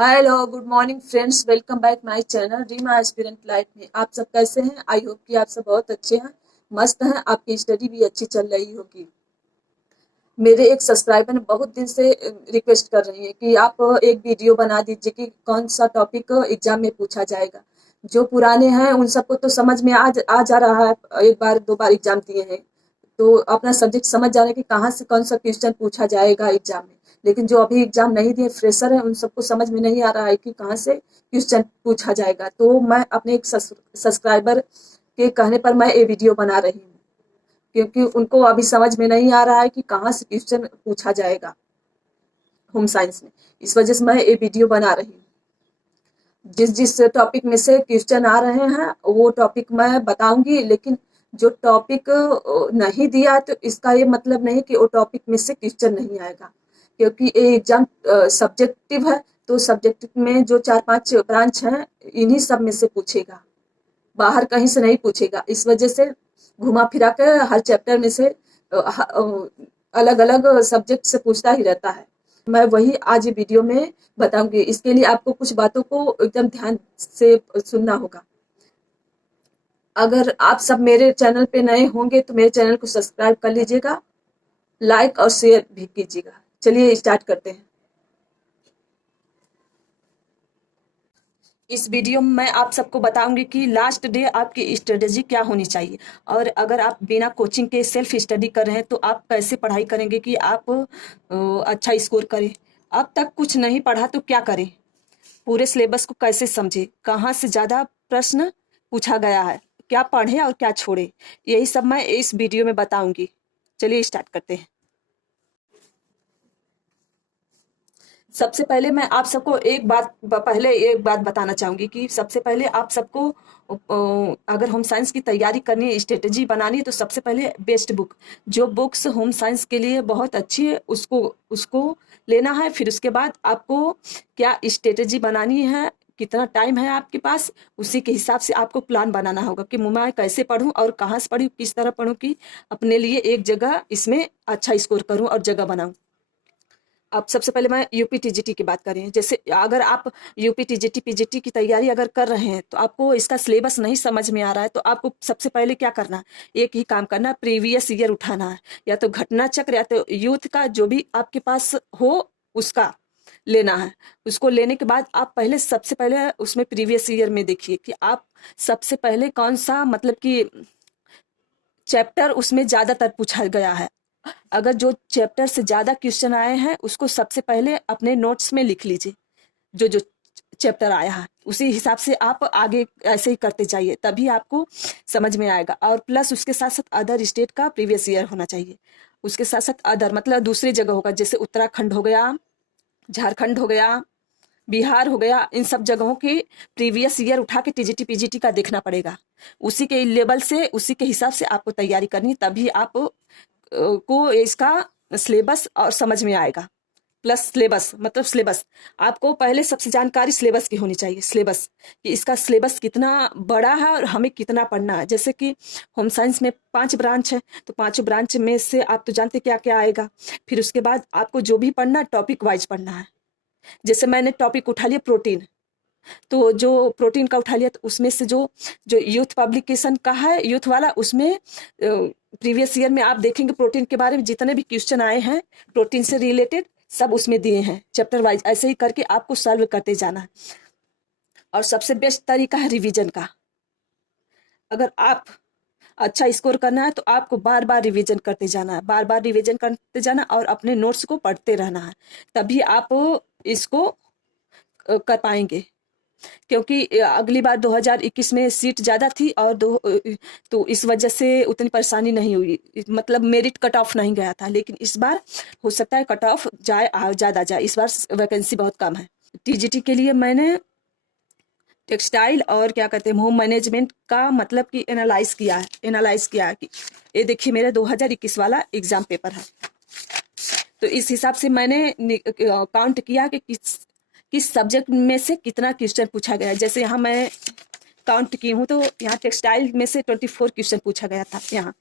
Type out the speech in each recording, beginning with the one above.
Hello good morning friends, welcome back my channel Reema aspirant life में। आप सब कैसे हैं? आई होप कि आप सब बहुत अच्छे हैं, मस्त हैं। आपकी स्टडी भी अच्छी चल रही होगी। मेरे एक सब्सक्राइबर ने बहुत दिन से रिक्वेस्ट कर रही है कि आप एक वीडियो बना दीजिए कि कौन सा टॉपिक एग्जाम में पूछा जाएगा। जो पुराने हैं उन सबको तो समझ में आ जा रहा है, एक बार दो बार एग्जाम दिए हैं तो अपना सब्जेक्ट समझ जा रहे हैं कि कहाँ से कौन सा क्वेश्चन पूछा जाएगा एग्जाम में। लेकिन जो अभी एग्जाम नहीं दिए फ्रेशर है उन सबको समझ में नहीं आ रहा है कि कहाँ से क्वेश्चन पूछा जाएगा। तो मैं अपने एक सब्सक्राइबर के कहने पर मैं ये वीडियो बना रही हूँ, क्योंकि उनको अभी समझ में नहीं आ रहा है कि कहाँ से क्वेश्चन पूछा जाएगा होम साइंस में। इस वजह से मैं ये वीडियो बना रही हूँ। जिस जिस टॉपिक में से क्वेश्चन आ रहे हैं वो टॉपिक मैं बताऊंगी, लेकिन जो टॉपिक नहीं दिया है तो इसका ये मतलब नहीं कि वो टॉपिक में से क्वेश्चन नहीं आएगा, क्योंकि ये एग्जाम सब्जेक्टिव है। तो सब्जेक्टिव में जो 4-5 ब्रांच हैं इन्हीं सब में से पूछेगा, बाहर कहीं से नहीं पूछेगा। इस वजह से घुमा फिरा के हर चैप्टर में से अलग अलग सब्जेक्ट से पूछता ही रहता है। मैं वही आज वीडियो में बताऊंगी। इसके लिए आपको कुछ बातों को एकदम ध्यान से सुनना होगा। अगर आप सब मेरे चैनल पे नए होंगे तो मेरे चैनल को सब्सक्राइब कर लीजिएगा, लाइक और शेयर भी कीजिएगा। चलिए स्टार्ट करते हैं। इस वीडियो में मैं आप सबको बताऊंगी कि लास्ट डे आपकी स्ट्रेटेजी क्या होनी चाहिए, और अगर आप बिना कोचिंग के सेल्फ स्टडी कर रहे हैं तो आप कैसे पढ़ाई करेंगे कि आप अच्छा स्कोर करें। अब तक कुछ नहीं पढ़ा तो क्या करें, पूरे सिलेबस को कैसे समझे, कहाँ से ज़्यादा प्रश्न पूछा गया है, क्या पढ़े और क्या छोड़े, यही सब मैं इस वीडियो में बताऊंगी। चलिए स्टार्ट करते हैं। सबसे पहले मैं आप सबको एक बात बताना चाहूंगी कि सबसे पहले आप सबको अगर होम साइंस की तैयारी करनी है, स्ट्रेटेजी बनानी है, तो सबसे पहले बेस्ट बुक, जो बुक्स होम साइंस के लिए बहुत अच्छी है उसको उसको लेना है। फिर उसके बाद आपको क्या स्ट्रेटेजी बनानी है, कितना टाइम है आपके पास, उसी के हिसाब से आपको प्लान बनाना होगा कि मैं कैसे पढूं और कहाँ से पढूं, किस तरह पढूं कि अपने लिए एक जगह इसमें अच्छा स्कोर करूं और जगह बनाऊं। अब सबसे पहले मैं यूपी टीजीटी की बात करें। जैसे अगर आप यूपी टीजीटी पीजीटी की तैयारी अगर कर रहे हैं तो आपको इसका सिलेबस नहीं समझ में आ रहा है, तो आपको सबसे पहले क्या करना है, एक ही काम करना है, प्रीवियस ईयर उठाना है, या तो घटना चक्र या तो यूथ का जो भी आपके पास हो उसका लेना है। उसको लेने के बाद आप पहले सबसे पहले उसमें प्रीवियस ईयर में देखिए कि आप सबसे पहले कौन सा मतलब कि चैप्टर उसमें ज्यादातर पूछा गया है। अगर जो चैप्टर से ज्यादा क्वेश्चन आए हैं उसको सबसे पहले अपने नोट्स में लिख लीजिए, जो जो चैप्टर आया है उसी हिसाब से आप आगे ऐसे ही करते जाइए, तभी आपको समझ में आएगा। और प्लस उसके साथ साथ अदर स्टेट का प्रीवियस ईयर होना चाहिए। उसके साथ साथ अदर मतलब दूसरी जगह होगा, जैसे उत्तराखंड हो गया, झारखंड हो गया, बिहार हो गया, इन सब जगहों की प्रीवियस ईयर उठा के टीजीटी पीजीटी का देखना पड़ेगा। उसी के लेवल से उसी के हिसाब से आपको तैयारी करनी, तभी आप को इसका सिलेबस और समझ में आएगा। प्लस सिलेबस मतलब सिलेबस आपको पहले सबसे जानकारी सिलेबस की होनी चाहिए। सिलेबस कि इसका सिलेबस कितना बड़ा है और हमें कितना पढ़ना है। जैसे कि होम साइंस में 5 ब्रांच है, तो 5 ब्रांच में से आप तो जानते क्या क्या आएगा। फिर उसके बाद आपको जो भी पढ़ना टॉपिक वाइज पढ़ना है। जैसे मैंने टॉपिक उठा लिया प्रोटीन, तो जो प्रोटीन का उठा लिया तो उसमें से जो जो यूथ पब्लिकेशन का है यूथ वाला, उसमें प्रीवियस ईयर में आप देखेंगे प्रोटीन के बारे में जितने भी क्वेश्चन आए हैं प्रोटीन से रिलेटेड सब उसमें दिए हैं चैप्टर वाइज। ऐसे ही करके आपको सॉल्व करते जाना है। और सबसे बेस्ट तरीका है रिवीजन का। अगर आप अच्छा स्कोर करना है तो आपको बार बार रिवीजन करते जाना है, बार बार रिवीजन करते जाना और अपने नोट्स को पढ़ते रहना है, तभी आप इसको कर पाएंगे। क्योंकि अगली बार 2021 में सीट ज़्यादा थी और तो इस वजह से उतनी परेशानी नहीं हुई, मतलब मेरिट कट ऑफ नहीं गया था। लेकिन इस बार हो सकता है कट ऑफ जाए, ज़्यादा जाए। इस बार वैकेंसी बहुत कम है। टीजीटी के लिए मैंने टेक्सटाइल और क्या कहते हैं होम मैनेजमेंट का मतलब कि एनालाइज किया है कि ये देखिए मेरा 2021 वाला एग्जाम पेपर है, तो इस हिसाब से मैंने काउंट किया कि किस सब्जेक्ट में से कितना क्वेश्चन पूछा गया है। जैसे यहाँ मैं काउंट की हूँ तो यहाँ टेक्सटाइल में से 24 क्वेश्चन पूछा गया था यहाँ,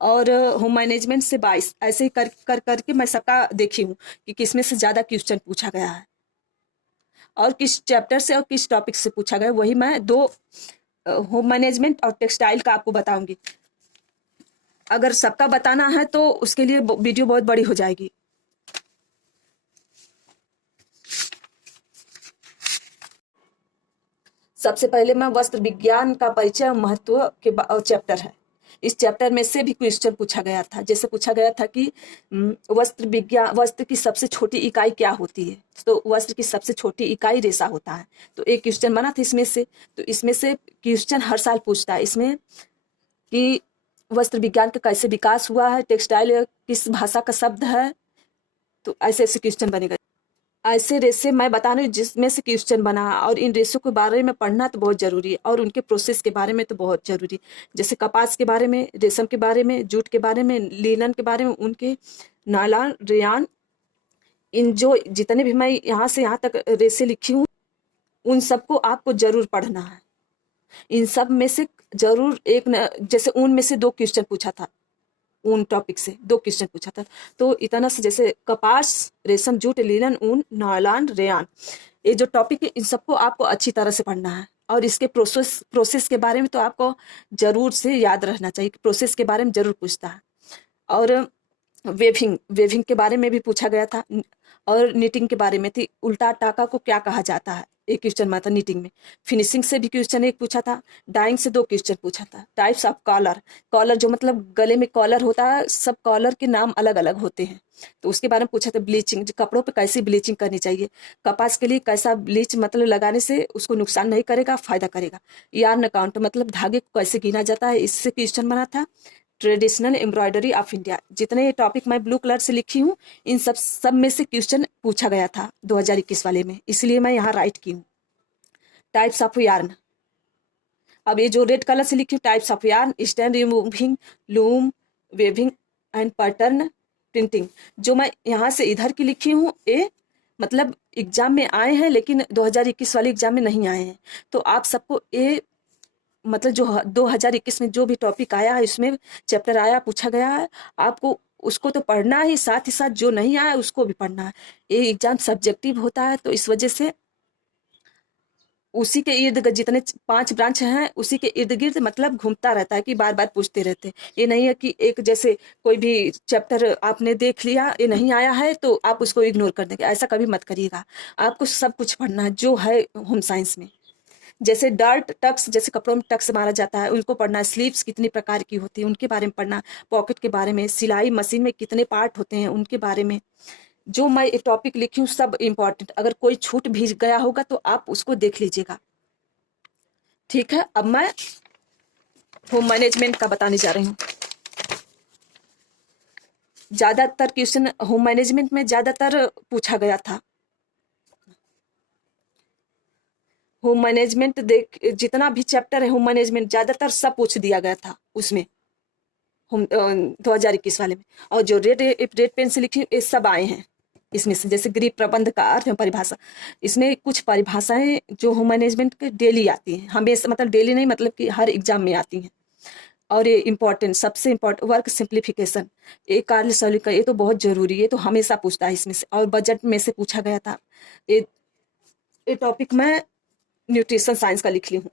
और होम मैनेजमेंट से 22। ऐसे ही कर करके मैं सबका देखी हूँ कि किसमें से ज़्यादा क्वेश्चन पूछा गया है। और किस चैप्टर से और किस टॉपिक से पूछा गया, वही मैं दो होम मैनेजमेंट और टेक्सटाइल का आपको बताऊंगी। अगर सबका बताना है तो उसके लिए वीडियो बहुत बड़ी हो जाएगी। सबसे पहले मैं वस्त्र विज्ञान का परिचय और महत्व के चैप्टर है। इस चैप्टर में से भी क्वेश्चन पूछा गया था। जैसे पूछा गया था कि वस्त्र की सबसे छोटी इकाई क्या होती है, तो वस्त्र की सबसे छोटी इकाई रेशा होता है। तो एक क्वेश्चन बना था इसमें से। तो इसमें से क्वेश्चन हर साल पूछता है इसमें कि वस्त्र विज्ञान का कैसे विकास हुआ है, टेक्सटाइल किस भाषा का शब्द है। तो ऐसे ऐसे क्वेश्चन बनेगा। ऐसे रेशे मैं बता रही हूँ जिसमें से क्वेश्चन बना, और इन रेशों के बारे में पढ़ना तो बहुत जरूरी है, और उनके प्रोसेस के बारे में तो बहुत जरूरी। जैसे कपास के बारे में, रेशम के बारे में, जूट के बारे में, लिनन के बारे में, उनके नायलॉन, रेयान, इन जो जितने भी मैं यहाँ से यहाँ तक रेशे लिखी हूँ उन सबको आपको जरूर पढ़ना है। इन सब में से जरूर एक जैसे ऊन में से दो क्वेश्चन पूछा था, ऊन टॉपिक से दो क्वेश्चन पूछा था। तो इतना से जैसे कपास, रेशम, जूट, लिनन, ऊन, नायलॉन, रेयान, ये जो टॉपिक है इन सबको आपको अच्छी तरह से पढ़ना है। और इसके प्रोसेस के बारे में तो आपको जरूर से याद रहना चाहिए कि प्रोसेस के बारे में जरूर पूछता है। और वेविंग के बारे में भी पूछा गया था, और निटिंग के बारे में थी। उल्टा टाका को क्या कहा जाता है, एक क्वेश्चन में था निटिंग में। फिनिशिंग से भी क्वेश्चन एक पूछा था। डाइंग से दो क्वेश्चन पूछा था। टाइप्स ऑफ कॉलर, कॉलर जो मतलब गले में कॉलर होता है, सब कॉलर के नाम अलग अलग होते हैं, तो उसके बारे में पूछा था। ब्लीचिंग, कपड़ों पे कैसी ब्लीचिंग करनी चाहिए, कपास के लिए कैसा ब्लीच मतलब लगाने से उसको नुकसान नहीं करेगा, फायदा करेगा। यार्न काउंट मतलब धागे को कैसे गिना जाता है, इससे क्वेश्चन बना था। ट्रेडिशनल एम्ब्रॉयडरी ऑफ इंडिया, जितने टॉपिक मैं ब्लू कलर से लिखी हूँ इन सब में से क्वेश्चन पूछा गया था 2021 वाले में, इसलिए मैं यहाँ राइट की हूँ। टाइप्स ऑफ यार्न, अब ये जो रेड कलर से लिखी हूँ, types of yarn, stand removing, loom, weaving and pattern printing. जो मैं यहाँ से इधर की लिखी हूँ ये मतलब एग्जाम में आए हैं, लेकिन 2021 वाले एग्जाम में नहीं आए हैं। तो आप सबको ये मतलब जो 2021 में जो भी टॉपिक आया है, इसमें चैप्टर आया, पूछा गया है, आपको उसको तो पढ़ना ही साथ जो नहीं आया उसको भी पढ़ना है। ये एग्जाम सब्जेक्टिव होता है, तो इस वजह से उसी के इर्द गिर्द जितने 5 ब्रांच हैं उसी के इर्द गिर्द मतलब घूमता रहता है कि बार बार पूछते रहते हैं। ये नहीं है कि एक जैसे कोई भी चैप्टर आपने देख लिया, ये नहीं आया है तो आप उसको इग्नोर कर देंगे, ऐसा कभी मत करिएगा। आपको सब कुछ पढ़ना है जो है होम साइंस में। जैसे डर्ट टक्स, जैसे कपड़ों में टक्स मारा जाता है, उनको पढ़ना है। स्लीव्स कितनी प्रकार की होती है उनके बारे में पढ़ना। पॉकेट के बारे में, सिलाई मशीन में कितने पार्ट होते हैं उनके बारे में। जो मैं एक टॉपिक लिखी हूँ सब इम्पोर्टेंट, अगर कोई छूट भी गया होगा तो आप उसको देख लीजिएगा। ठीक है, अब मैं होम मैनेजमेंट का बताने जा रही हूँ। ज्यादातर क्वेश्चन होम मैनेजमेंट में ज्यादातर पूछा गया था। होम मैनेजमेंट देख, जितना भी चैप्टर है होम मैनेजमेंट ज्यादातर सब पूछ दिया गया था उसमें, होम 2021 वाले में। और जो रेड पेन से लिखी ये सब आए हैं इसमें से। जैसे गृह प्रबंध का अर्थ में परिभाषा, इसमें कुछ परिभाषाएं जो होम मैनेजमेंट के डेली आती हैं, हमेशा मतलब डेली नहीं, मतलब कि हर एग्जाम में आती हैं। और ये इम्पोर्टेंट, सबसे इम्पोर्टेंट वर्क सिंप्लीफिकेशन, ये कार्य सरलीकरण, ये तो बहुत जरूरी है, ये तो हमेशा पूछता है इसमें से। और बजट में से पूछा गया था। ये टॉपिक मैं न्यूट्रिशन साइंस का लिख ली हूँ,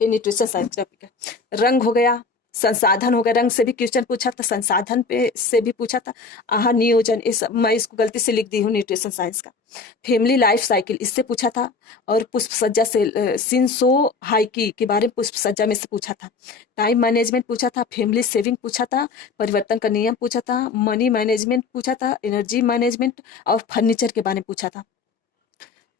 ये न्यूट्रिशन साइंस टॉपिक है। रंग हो गया, संसाधन हो गया, रंग से भी क्वेश्चन पूछा था, संसाधन पे से भी पूछा था। आहार नियोजन, इस मैं इसको गलती से लिख दी हूँ न्यूट्रिशन साइंस का। फैमिली लाइफ साइकिल इससे पूछा था। और पुष्प सज्जा से सिंसो हाइकी के बारे में पुष्प सज्जा में से पूछा था। टाइम मैनेजमेंट पूछा था, फैमिली सेविंग पूछा था, परिवर्तन का नियम पूछा था, मनी मैनेजमेंट पूछा था, एनर्जी मैनेजमेंट और फर्नीचर के बारे में पूछा था।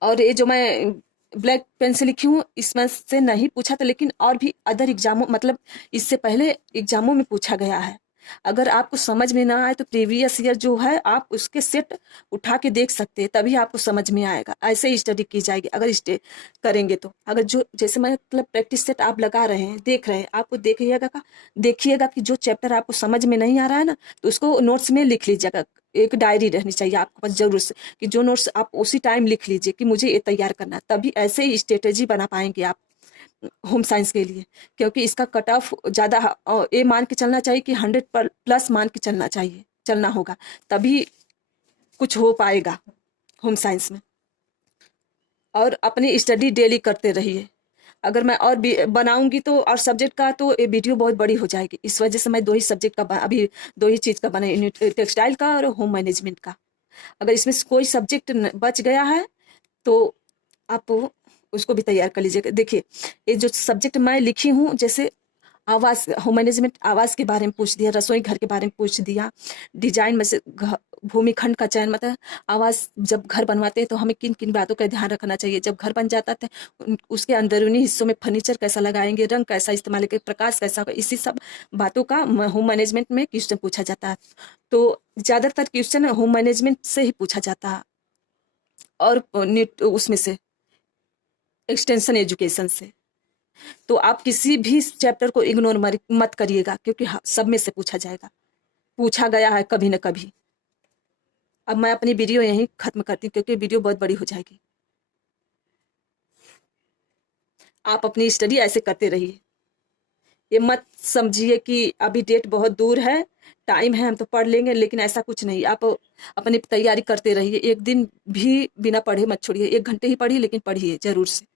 और ये जो मैं ब्लैक पेन से लिखी हूँ इसमें से नहीं पूछा था, लेकिन और भी अदर एग्जामों मतलब इससे पहले एग्जामों में पूछा गया है। अगर आपको समझ में ना आए तो प्रीवियस ईयर जो है आप उसके सेट उठा के देख सकते हैं, तभी आपको समझ में आएगा। ऐसे ही स्टडी की जाएगी अगर करेंगे तो। अगर जो जैसे मैं मतलब प्रैक्टिस सेट आप लगा रहे हैं, देख रहे हैं, आपको देखिएगा कि जो चैप्टर आपको समझ में नहीं आ रहा है ना, तो उसको नोट्स में लिख लीजिएगा। एक डायरी रहनी चाहिए आपके पास जरूर से, कि जो नोट्स आप उसी टाइम लिख लीजिए कि मुझे ये तैयार करना है, तभी ऐसे ही स्ट्रेटेजी बना पाएंगे आप होम साइंस के लिए। क्योंकि इसका कट ऑफ ज़्यादा ये मान के चलना चाहिए कि 100 प्लस मान के चलना होगा, तभी कुछ हो पाएगा होम साइंस में। और अपनी स्टडी डेली करते रहिए। अगर मैं और भी बनाऊंगी तो और सब्जेक्ट का तो ये वीडियो बहुत बड़ी हो जाएगी। इस वजह से मैं 2 ही सब्जेक्ट का अभी 2 ही चीज़ का बनाई, टेक्सटाइल का और होम मैनेजमेंट का। अगर इसमें से कोई सब्जेक्ट बच गया है तो आप उसको भी तैयार कर लीजिएगा। देखिए, ये जो सब्जेक्ट मैं लिखी हूँ, जैसे आवास, होम मैनेजमेंट आवास के बारे में पूछ दिया, रसोई घर के बारे में पूछ दिया, डिजाइन में से भूमिखंड का चयन, मतलब आवास जब घर बनवाते हैं तो हमें किन किन बातों का ध्यान रखना चाहिए। जब घर बन जाता है उसके अंदरूनी हिस्सों में फर्नीचर कैसा लगाएंगे, रंग कैसा इस्तेमाल करेंगे, प्रकाश कैसा होगा, इसी सब बातों का होम मैनेजमेंट में क्वेश्चन पूछा जाता है। तो ज़्यादातर क्वेश्चन होम मैनेजमेंट से ही पूछा जाता है, और नेट उसमें से एक्सटेंशन एजुकेशन से। तो आप किसी भी चैप्टर को इग्नोर मत करिएगा, क्योंकि सब में से पूछा जाएगा, पूछा गया है कभी न कभी। अब मैं अपनी वीडियो यहीं खत्म करती हूँ, क्योंकि वीडियो बहुत बड़ी हो जाएगी। आप अपनी स्टडी ऐसे करते रहिए। ये मत समझिए कि अभी डेट बहुत दूर है, टाइम है, हम तो पढ़ लेंगे, लेकिन ऐसा कुछ नहीं। आप अपनी तैयारी करते रहिए। एक दिन भी बिना पढ़े मत छोड़िए। 1 घंटे ही पढ़िए, लेकिन पढ़िए जरूर से।